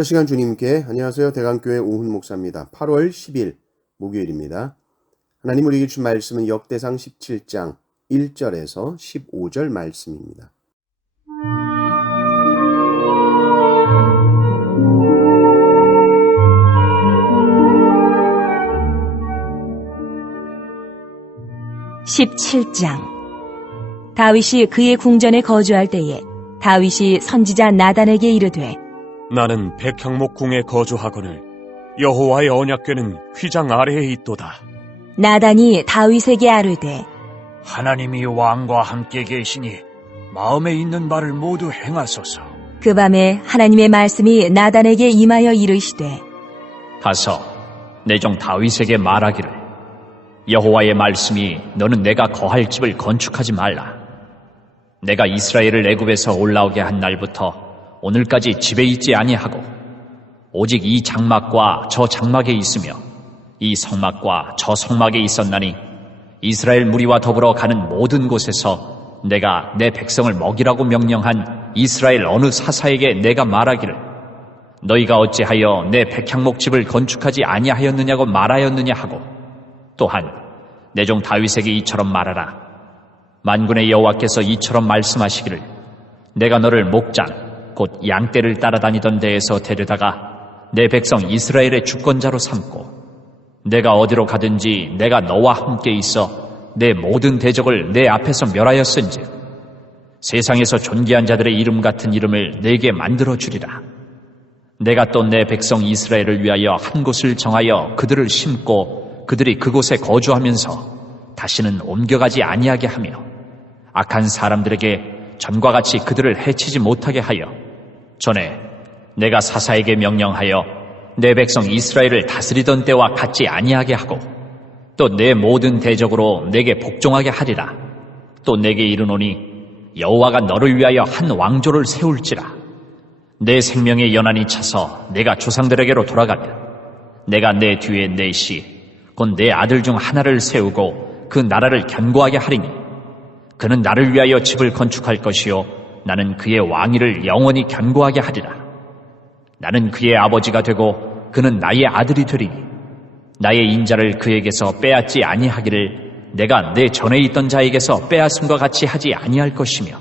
첫 시간 주님께 안녕하세요. 대강교회 오훈 목사입니다. 8월 10일 목요일입니다. 하나님 우리에게 준 말씀은 역대상 17장 1절에서 15절 말씀입니다. (17장) 다윗이 그의 궁전에 거주할 때에 다윗이 선지자 나단에게 이르되 나는 백향목궁에 거주하거늘 여호와의 언약궤는 휘장 아래에 있도다. 나단이 다윗에게 아뢰되 하나님이 왕과 함께 계시니 마음에 있는 바를 모두 행하소서. 그 밤에 하나님의 말씀이 나단에게 임하여 이르시되 가서 내 종 다윗에게 말하기를 여호와의 말씀이 너는 내가 거할 집을 건축하지 말라. 내가 이스라엘을 애굽에서 올라오게 한 날부터 오늘까지 집에 있지 아니하고 오직 이 장막과 저 장막에 있으며 이 성막과 저 성막에 있었나니 이스라엘 무리와 더불어 가는 모든 곳에서 내가 내 백성을 먹이라고 명령한 이스라엘 어느 사사에게 내가 말하기를 너희가 어찌하여 내 백향목 집을 건축하지 아니하였느냐고 말하였느냐 하고 또한 내 종 다윗에게 이처럼 말하라. 만군의 여호와께서 이처럼 말씀하시기를 내가 너를 목장 곧 양떼를 따라다니던 데에서 데려다가 내 백성 이스라엘의 주권자로 삼고 내가 어디로 가든지 내가 너와 함께 있어 내 모든 대적을 내 앞에서 멸하였은즉 세상에서 존귀한 자들의 이름 같은 이름을 내게 만들어 주리라. 내가 또 내 백성 이스라엘을 위하여 한 곳을 정하여 그들을 심고 그들이 그곳에 거주하면서 다시는 옮겨가지 아니하게 하며 악한 사람들에게 전과 같이 그들을 해치지 못하게 하여 전에 내가 사사에게 명령하여 내 백성 이스라엘을 다스리던 때와 같지 아니하게 하고 또 내 모든 대적으로 내게 복종하게 하리라. 또 내게 이르노니 여호와가 너를 위하여 한 왕조를 세울지라. 내 생명의 연한이 차서 내가 조상들에게로 돌아가면 내가 내 뒤에 넷이 곧내 아들 중 하나를 세우고 그 나라를 견고하게 하리니 그는 나를 위하여 집을 건축할 것이요 나는 그의 왕위를 영원히 견고하게 하리라 나는 그의 아버지가 되고 그는 나의 아들이 되리니 나의 인자를 그에게서 빼앗지 아니하기를 내가 내 전에 있던 자에게서 빼앗음과 같이 하지 아니할 것이며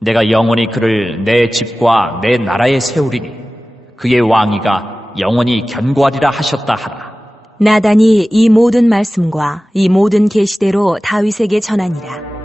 내가 영원히 그를 내 집과 내 나라에 세우리니 그의 왕위가 영원히 견고하리라 하셨다 하라. 나단이 이 모든 말씀과 이 모든 계시대로 다윗에게 전하니라